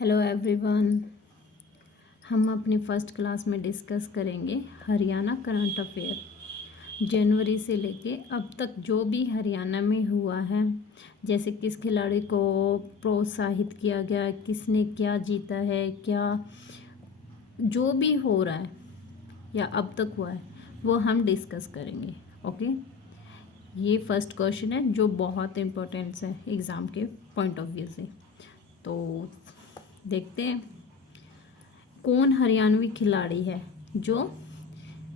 Hello everyone. हम अपनी first class में डिस्कस करेंगे हरियाणा करंट अफेयर जनवरी से लेके अब तक जो भी हरियाणा में हुआ है, जैसे किस खिलाड़ी को प्रोत्साहित किया गया, किसने क्या जीता है, क्या जो भी हो रहा है या अब तक हुआ है वो हम डिस्कस करेंगे। ओके, ये फर्स्ट क्वेश्चन है जो बहुत इम्पोर्टेंट है एग्ज़ाम के पॉइंट ऑफ व्यू से। तो देखते हैं कौन हरियाणवी खिलाड़ी है जो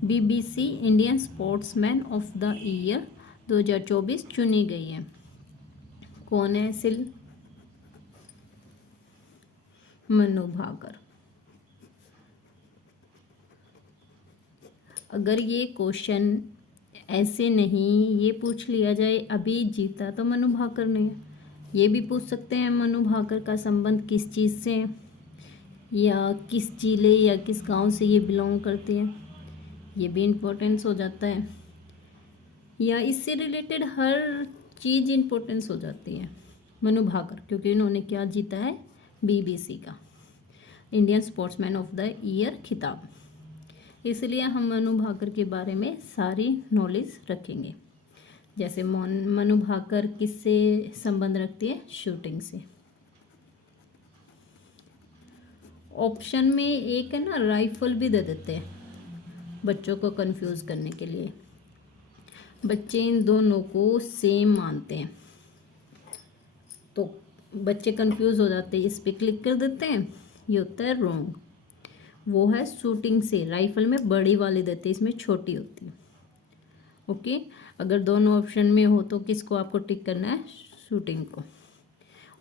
BBC Indian sportsman of the year 2024 चुनी गई है। कौन है? मनु भाकर। अगर ये क्वेश्चन ऐसे नहीं ये पूछ लिया जाए अभी जीता तो मनु भाकर ने, ये भी पूछ सकते हैं मनु भाकर का संबंध किस चीज़ से है या किस जिले या किस गांव से ये बिलोंग करते हैं, ये भी इम्पोर्टेंस हो जाता है, या इससे रिलेटेड हर चीज़ इम्पोर्टेंस हो जाती है। मनु भाकर क्योंकि इन्होंने क्या जीता है? बीबीसी का Indian sportsman of the year खिताब, इसलिए हम मनु भाकर के बारे में सारी नॉलेज रखेंगे। जैसे मनु भाकर किससे संबंध रखती है? शूटिंग से। ऑप्शन में एक है ना, राइफल भी दे देते हैं बच्चों को कंफ्यूज करने के लिए। बच्चे इन दोनों को सेम मानते हैं तो बच्चे कंफ्यूज हो जाते हैं, इस पे क्लिक कर देते हैं, ये होता है रॉन्ग। वो है शूटिंग से, राइफल में बड़ी वाली देते हैं, इसमें छोटी होती है। ओके, अगर दोनों ऑप्शन में हो तो किसको आपको टिक करना है? शूटिंग को।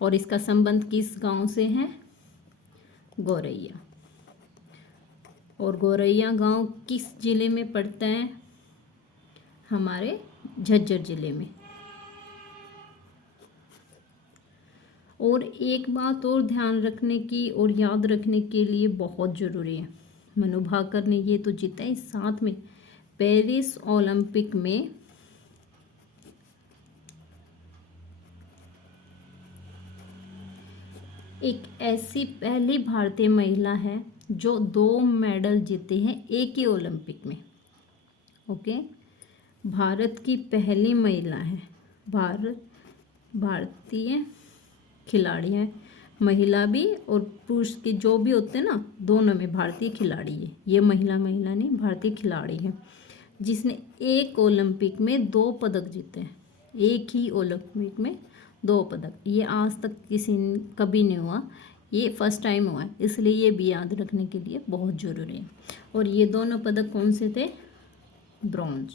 और इसका संबंध किस गांव से है? गौरैया। और गौरैया गांव किस जिले में पड़ता है? हमारे झज्जर जिले में। और एक बात और ध्यान रखने की और याद रखने के लिए बहुत ज़रूरी है, मनु भाकर ने ये तो जीता है, साथ में पेरिस ओलंपिक में एक ऐसी पहली भारतीय महिला है जो 2 मेडल जीते हैं एक ही ओलंपिक में। ओके, भारत की पहली महिला है, भारतीय खिलाड़ी है, महिला भी और पुरुष के जो भी होते हैं ना, दोनों में भारतीय खिलाड़ी है। ये महिला नहीं, भारतीय खिलाड़ी है जिसने एक ओलंपिक में 2 पदक जीते हैं, एक ही ओलंपिक में 2 पदक। ये आज तक किसी ने कभी नहीं हुआ, ये फर्स्ट टाइम हुआ है, इसलिए ये भी याद रखने के लिए बहुत ज़रूरी है। और ये दोनों पदक कौन से थे? ब्रॉन्ज।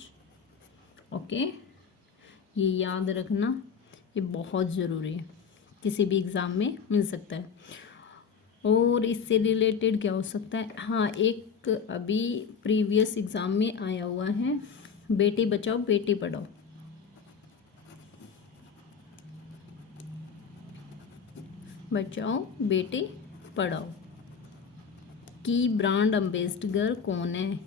ओके, ये याद रखना, ये बहुत ज़रूरी है, किसी भी एग्ज़ाम में मिल सकता है। और इससे रिलेटेड क्या हो सकता है? हाँ, एक अभी प्रीवियस एग्ज़ाम में आया हुआ है, बेटी बचाओ बेटी पढ़ाओ। बचाओ बेटी पढ़ाओ की ब्रांड एम्बेसडर कौन है?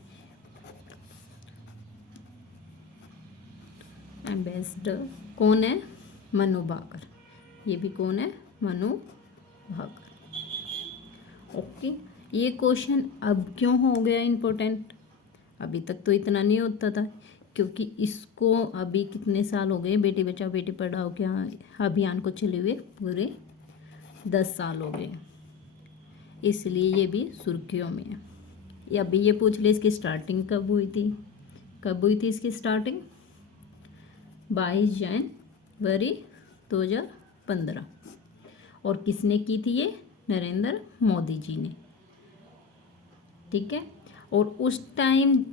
एम्बेसडर कौन है? मनु भाकर। ये भी कौन है? मनु भाकर। ओके, ये क्वेश्चन अब क्यों हो गया इम्पोर्टेंट? अभी तक तो इतना नहीं होता था, क्योंकि इसको अभी कितने साल हो गए बेटी बचाओ बेटी पढ़ाओ क्या अभियान को चले हुए? पूरे 10 साल हो गए, इसलिए ये भी सुर्खियों में है। अभी ये पूछ ले इसकी स्टार्टिंग कब हुई थी? कब हुई थी इसकी स्टार्टिंग? 22 जनवरी 2015। और किसने की थी ये? नरेंद्र मोदी जी ने। ठीक है, और उस टाइम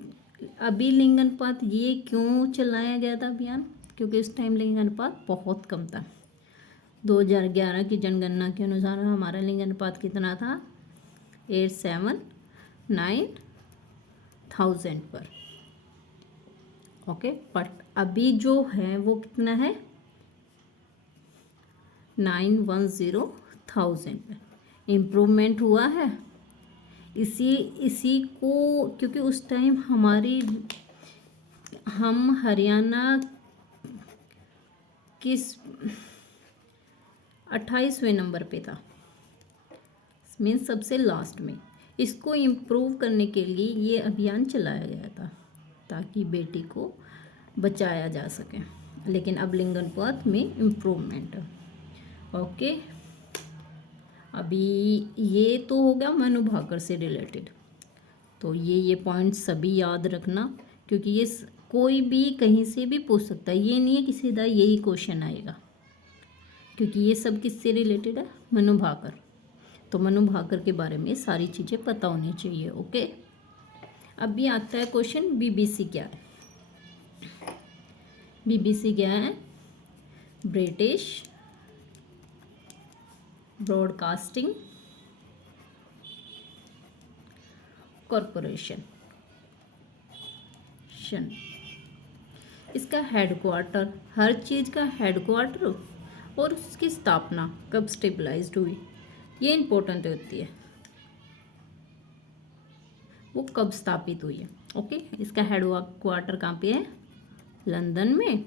अभी लिंग अनुपात ये क्यों चलाया गया था अभियान? क्योंकि उस टाइम लिंग अनुपात बहुत कम था। 2011 की जनगणना के अनुसार हमारा लिंग अनुपात कितना था? 879,000 पर। ओके, बट अभी जो है वो कितना है? 910,000 पर। इम्प्रूवमेंट हुआ है। इसी को, क्योंकि उस टाइम हम हरियाणा किस 28वें नंबर पे था मीन्स सबसे लास्ट में। इसको इम्प्रूव करने के लिए ये अभियान चलाया गया था ताकि बेटी को बचाया जा सके, लेकिन अब लिंगानुपात में इम्प्रूवमेंट है। ओके, अभी ये तो हो गया मनु भाकर से रिलेटेड। तो ये पॉइंट सभी याद रखना, क्योंकि ये कोई भी कहीं से भी पूछ सकता है। ये नहीं है कि सीधा यही क्वेश्चन आएगा, क्योंकि ये सब किससे रिलेटेड है, मनु भाकर। तो मनु भाकर के बारे में सारी चीज़ें पता होनी चाहिए। ओके, अभी आता है क्वेश्चन बीबीसी क्या है। बीबीसी क्या है? British broadcasting corporation. इसका हेडक्वार्टर, हर चीज़ का हेडक्वार्टर और उसकी स्थापना कब स्टेबलाइज्ड हुई, ये इम्पोर्टेंट होती है, वो कब स्थापित हुई है। ओके, इसका हेडक्वार्टर कहाँ पे है? लंदन में।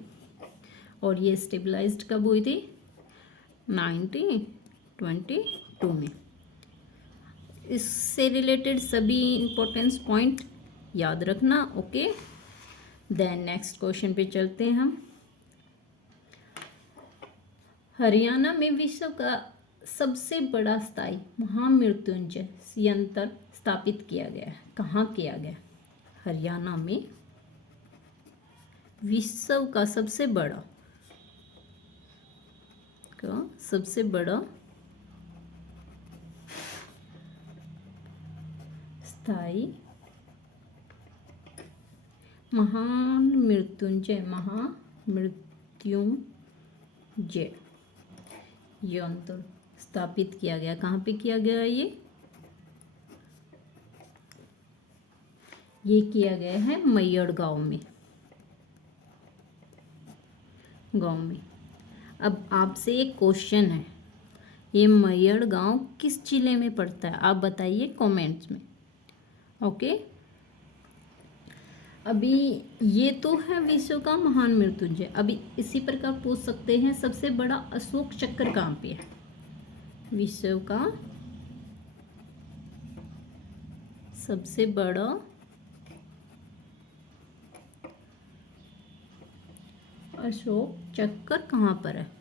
और ये स्टेबलाइज्ड कब हुई थी? 1922 में। इससे रिलेटेड सभी इम्पोर्टेंस पॉइंट याद रखना। ओके, देन नेक्स्ट क्वेश्चन पे चलते हैं हम। हरियाणा में विश्व का सबसे बड़ा स्थायी महामृत्युंजय यंत्र स्थापित किया गया है। कहाँ किया गया? हरियाणा में विश्व का सबसे बड़ा स्थायी महामृत्युंजय यंत्र स्थापित किया गया। कहाँ पे किया गया? ये किया गया है मैयड़ गांव में। अब आपसे एक क्वेश्चन है, ये मैयड़ गांव किस जिले में पड़ता है? आप बताइए कमेंट्स में। ओके, अभी ये तो है विश्व का महान मृत्युंजय। अभी इसी प्रकार पूछ सकते हैं सबसे बड़ा अशोक चक्र कहाँ पे है? विश्व का सबसे बड़ा अशोक चक्र कहाँ पर है?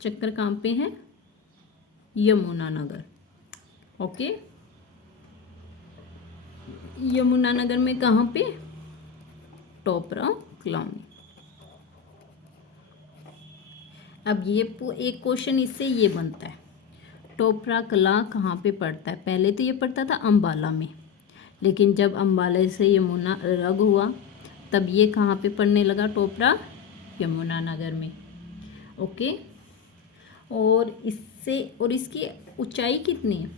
चक्र कहाँ पे है? यमुनानगर। ओके, यमुनानगर में कहाँ पे? टोपरा कॉलोनी। अब ये एक क्वेश्चन इससे ये बनता है, टोपरा कला कहाँ पे पड़ता है? पहले तो ये पड़ता था अंबाला में, लेकिन जब अंबाला से यमुना अलग हुआ तब ये कहाँ पे पड़ने लगा? टोपरा यमुनानगर में। ओके, और इसकी ऊंचाई कितनी है?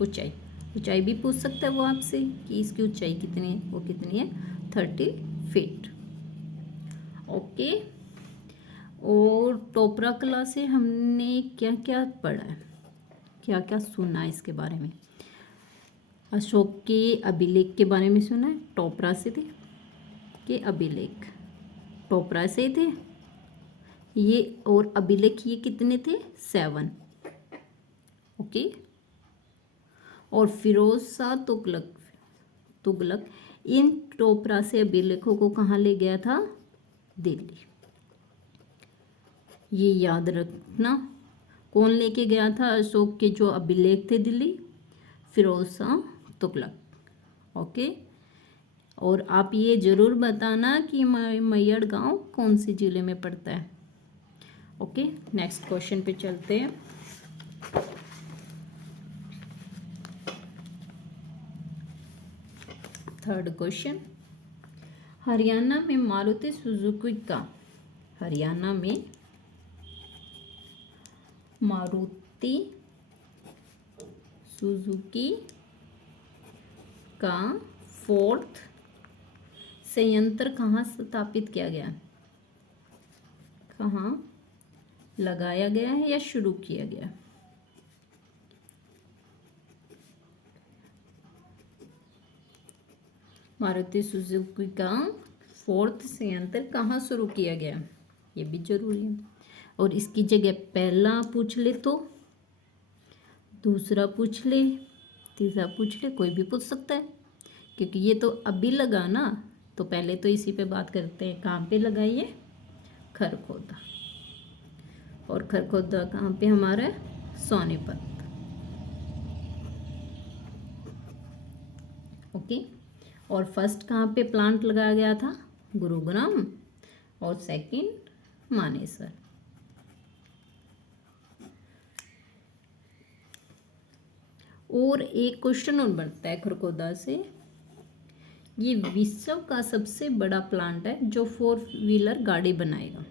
ऊंचाई भी पूछ सकता है वो आपसे कि इसकी ऊंचाई कितनी है। वो कितनी है? 30 फीट। ओके, और टोपरा कला से हमने क्या क्या पढ़ा है, क्या क्या सुना है इसके बारे में? अशोक के अभिलेख के बारे में सुना है। टोपरा से थे के अभिलेख टोपरा से थे ये, और अभिलेख ये कितने थे? 7। ओके, और फिरोज शाह तुगलक इन टोपरा से अभिलेखों को कहाँ ले गया था? दिल्ली। ये याद रखना, कौन लेके गया था अशोक के जो अभिलेख थे दिल्ली? फिरोज शाह तुगलक। ओके, और आप ये जरूर बताना कि मैयड़ गांव कौन से जिले में पड़ता है। ओके, नेक्स्ट क्वेश्चन पे चलते हैं। थर्ड क्वेश्चन, हरियाणा में मारुति सुजुकी का फोर्थ संयंत्र कहाँ स्थापित किया गया? कहाँ लगाया गया है या शुरू किया गया? मारुति सुजुकी का फोर्थ संयंत्र कहाँ शुरू किया गया? ये भी जरूरी है। और इसकी जगह पहला पूछ ले तो दूसरा पूछ ले, तीसरा पूछ ले, कोई भी पूछ सकता है, क्योंकि ये तो अभी लगा ना। तो पहले तो इसी पे बात करते हैं। कहाँ पे लगाइए? खरखोदा। और खरखोदा कहाँ पे हमारा है? सोनीपत। ओके। और फर्स्ट कहाँ पे प्लांट लगाया गया था? गुरुग्राम। और सेकंड मानेसर। और एक क्वेश्चन और बनता है खरखोदा से, ये विश्व का सबसे बड़ा प्लांट है जो 4 व्हीलर गाड़ी बनाएगा।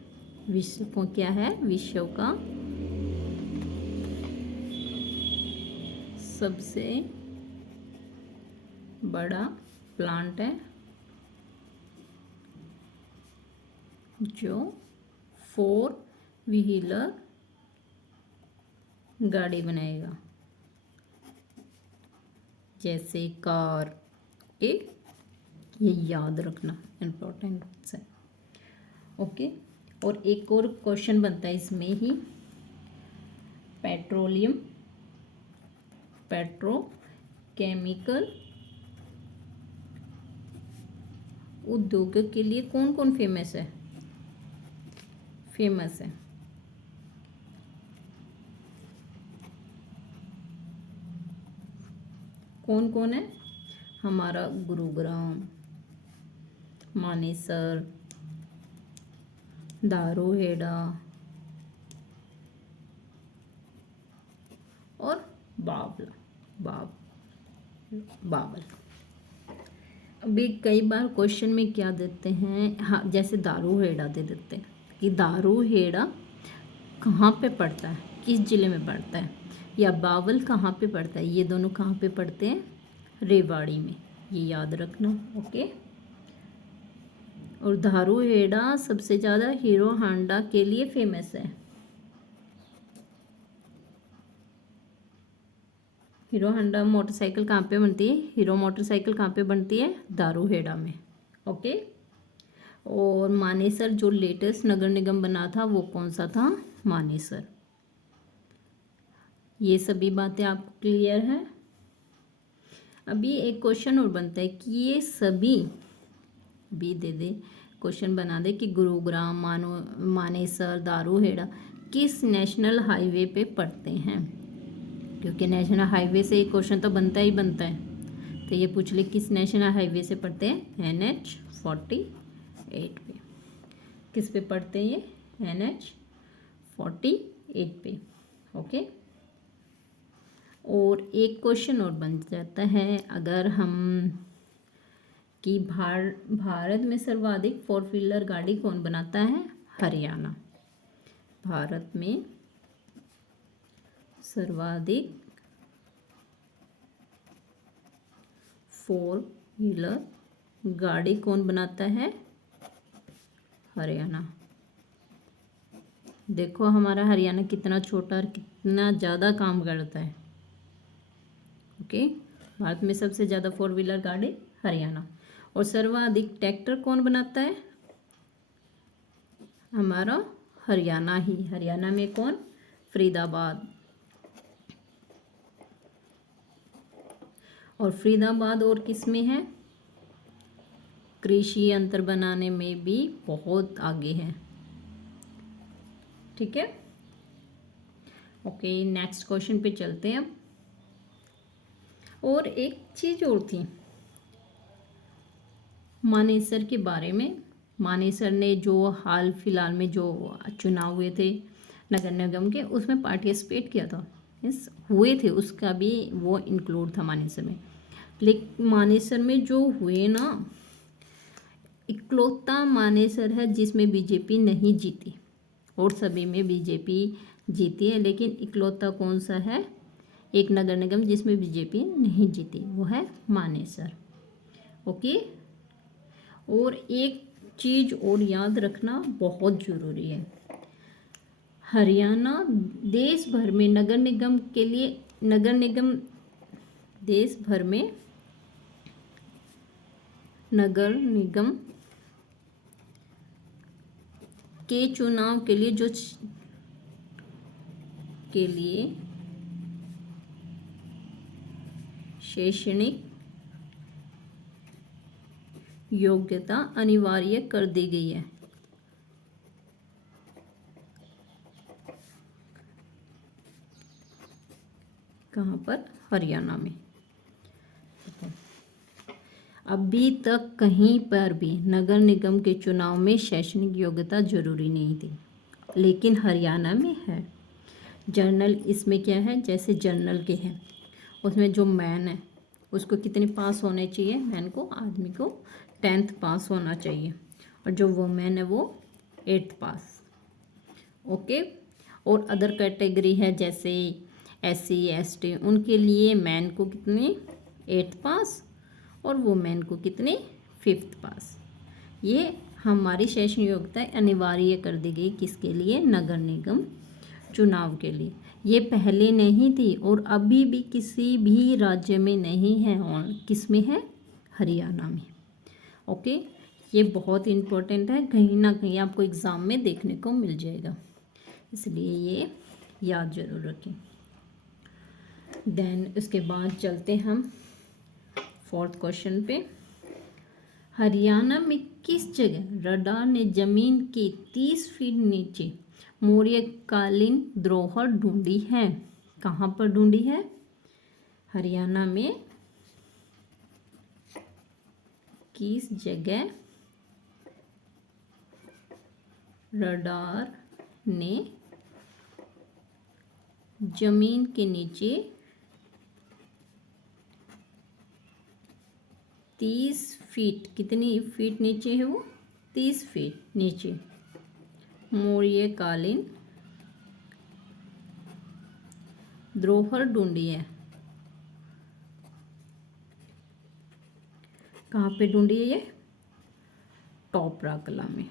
विश्व को क्या है? विश्व का सबसे बड़ा प्लांट है जो 4 व्हीलर गाड़ी बनाएगा, जैसे कार। ओके, ये याद रखना, इम्पोर्टेंट है। ओके। और एक और क्वेश्चन बनता है इसमें ही, पेट्रोलियम, पेट्रोकेमिकल उद्योग के लिए कौन कौन फेमस है? फेमस है कौन कौन है? हमारा गुरुग्राम, मानेसर, दारूहेड़ा और बावल। अभी कई बार क्वेश्चन में क्या देते हैं, हाँ, जैसे दारूहेड़ा दे देते हैं कि दारूहेड़ा कहाँ पे पड़ता है, किस ज़िले में पड़ता है, या बावल कहाँ पे पड़ता है। ये दोनों कहाँ पे पड़ते हैं? रेवाड़ी में। ये याद रखना। ओके। और दारूहेड़ा सबसे ज़्यादा हीरो हांडा के लिए फेमस है। हीरो हांडा मोटरसाइकिल कहाँ पे बनती है? हीरो मोटरसाइकिल कहाँ पे बनती है? दारूहेड़ा में। ओके। और मानेसर जो लेटेस्ट नगर निगम बना था वो कौन सा था? मानेसर। ये सभी बातें आपको क्लियर हैं? अभी एक क्वेश्चन और बनता है कि ये सभी भी दे दे, क्वेश्चन बना दे कि गुरुग्राम, मानेसर, दारूहेड़ा किस नेशनल हाईवे पे पड़ते हैं, क्योंकि नेशनल हाईवे से एक क्वेश्चन तो बनता ही बनता है। तो ये पूछ ले किस नेशनल हाईवे से पड़ते हैं? NH-48 पे। किस पे पड़ते हैं ये? NH-48 पे। ओके। और एक क्वेश्चन और बन जाता है, अगर हम कि भारत में सर्वाधिक 4 व्हीलर गाड़ी कौन बनाता है? हरियाणा। भारत में सर्वाधिक 4 व्हीलर गाड़ी कौन बनाता है? हरियाणा। देखो हमारा हरियाणा कितना छोटा और कितना ज़्यादा काम करता है। ओके। भारत में सबसे ज़्यादा 4 व्हीलर गाड़ी हरियाणा। और सर्वाधिक ट्रैक्टर कौन बनाता है? हमारा हरियाणा ही। हरियाणा में कौन? फरीदाबाद। और फरीदाबाद और किस में है? कृषि यंत्र बनाने में भी बहुत आगे है। ठीक है। ओके, नेक्स्ट क्वेश्चन पे चलते हैं अब। और एक चीज़ और थी मानेसर के बारे में। मानेसर ने जो हाल फिलहाल में जो चुनाव हुए थे नगर निगम के, उसमें पार्टिसिपेट किया था। यस, हुए थे, उसका भी वो इंक्लूड था मानेसर में। लेकिन मानेसर में जो हुए ना, इकलौता मानेसर है जिसमें बीजेपी नहीं जीती, और सभी में बीजेपी जीती है, लेकिन इकलौता कौन सा है? एक नगर निगम जिसमें बीजेपी नहीं जीती, वो है मानेसर। ओके। और एक चीज़ और याद रखना बहुत ज़रूरी है, हरियाणा देश भर में नगर निगम के लिए, देश भर में नगर निगम के चुनाव के लिए शैक्षणिक योग्यता अनिवार्य कर दी गई है। कहाँ पर? हरियाणा में। अभी तक कहीं पर भी नगर निगम के चुनाव में शैक्षणिक योग्यता जरूरी नहीं थी, लेकिन हरियाणा में है। जर्नल इसमें क्या है, जैसे जर्नल के हैं उसमें जो मैन है उसको कितने पास होने चाहिए? मैन को, आदमी को 10th पास होना चाहिए, और जो वुमेन है वो 8th पास। ओके। और अदर कैटेगरी है जैसे SC ST, उनके लिए मैन को कितने? 8th पास, और वुमेन को कितने? 5th पास। ये हमारी शैक्षणिक योग्यता अनिवार्य कर दी गई, किसके लिए? नगर निगम चुनाव के लिए। ये पहले नहीं थी और अभी भी किसी भी राज्य में नहीं है। और किस में है? हरियाणा में। ओके। ये बहुत इम्पोर्टेंट है, कहीं ना कहीं आपको एग्ज़ाम में देखने को मिल जाएगा, इसलिए ये याद जरूर रखें। देन उसके बाद चलते हम 4th क्वेश्चन पे। हरियाणा में किस जगह रडार ने जमीन के 30 फीट नीचे मौर्यकालीन धरोहर ढूंढी है? कहाँ पर ढूंढी है? हरियाणा में किस जगह रडार ने जमीन के नीचे 30 फीट, कितनी फीट नीचे है वो? 30 फीट नीचे मौर्यकालीन धरोहर ढूंढी है? कहाँ पे ढूंढी है ये? टोपरा कला में।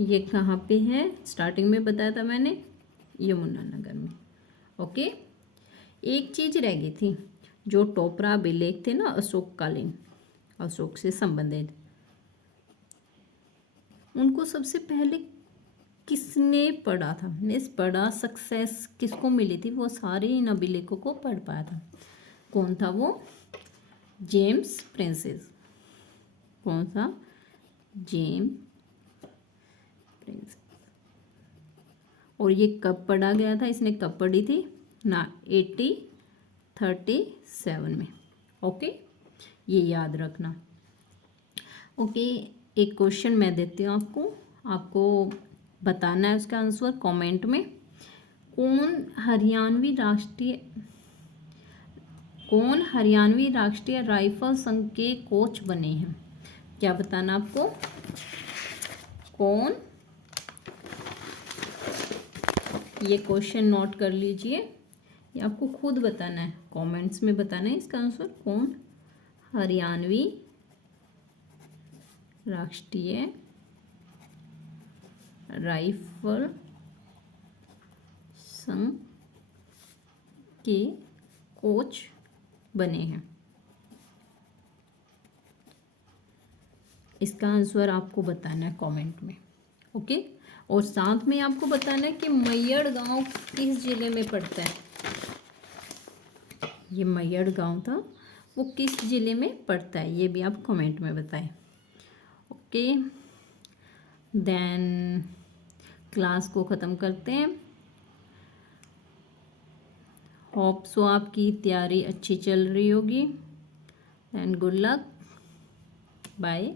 ये कहाँ पे है? स्टार्टिंग में बताया था मैंने, यमुनानगर में। ओके। एक चीज रह गई थी, जो टोपरा अभिलेख थे ना, अशोककालीन, अशोक से संबंधित, उनको सबसे पहले किसने पढ़ा था? मीन्स पढ़ा, सक्सेस किसको मिली थी? वो सारे इन अभिलेखों को पढ़ पाया था। कौन था वो? James princess. कौन सा? James princess. और ये कब पढ़ा गया था? इसने कब पढ़ी थी ना? 1837 में। ओके, ये याद रखना। ओके, एक क्वेश्चन मैं देती हूँ आपको बताना है उसका आंसर कमेंट में। कौन हरियाणवी राष्ट्रीय राइफल संघ के कोच बने हैं? क्या बताना आपको? कौन? ये क्वेश्चन नोट कर लीजिए, ये आपको खुद बताना है, कमेंट्स में बताना है इसका आंसर। कौन हरियाणवी राष्ट्रीय राइफल संघ के कोच बने हैं? इसका आंसर आपको बताना है कमेंट में। ओके। और साथ में आपको बताना है कि मैयड़ गांव किस जिले में पड़ता है? ये मैयड़ गांव था, वो किस जिले में पड़ता है? ये भी आप कमेंट में बताएं। ओके, देन क्लास को ख़त्म करते हैं। होप सो आपकी तैयारी अच्छी चल रही होगी, एंड गुड लक। बाय।